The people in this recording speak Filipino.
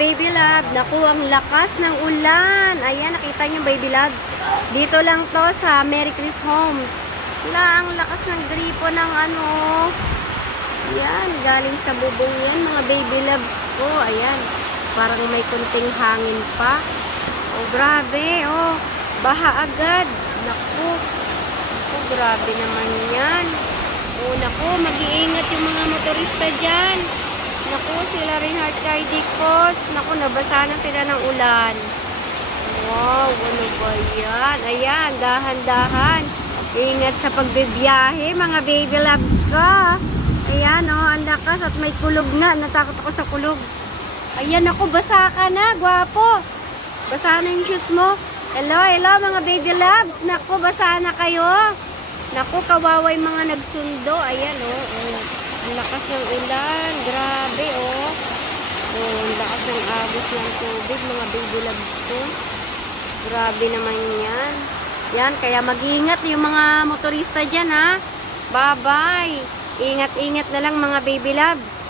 baby love, naku, ang lakas ng ulan. Ayan, nakita niyo baby loves. Dito lang to sa Merry Chris Homes. Wala, ang lakas ng gripo ng ano. Ayan, galing sa bubong yan, mga baby loves ko. Ayan, parang may kunting hangin pa. Oh, grabe, oh. Baha agad. Naku. Oh, grabe naman yan. Oh, naku, mag-iingat yung mga motorista dyan. Naku, sila rin Heart Cardicos. Naku, nabasa na sila ng ulan. Wow, ano ba yan? Ayan, dahan-dahan. Ingat sa pagbibiyahe, mga baby loves ko. Ayan, oh, ang lakas at may kulog na. Natakot ako sa kulog. Ayan ako, basa ka na, gwapo. Basa na yung shoes mo. Hello, hello mga baby loves. Naku, basa na kayo. Naku, kawaway mga nagsundo. Ayan, oh. oh. Ang lakas ng ulan. Grabe, oh. Oh, ang lakas ng agos ng tubig, mga baby loves ko. Grabe naman yan. Yan, kaya mag-iingat yung mga motorista dyan, ha. Bye-bye. Ingat-ingat na lang mga baby loves.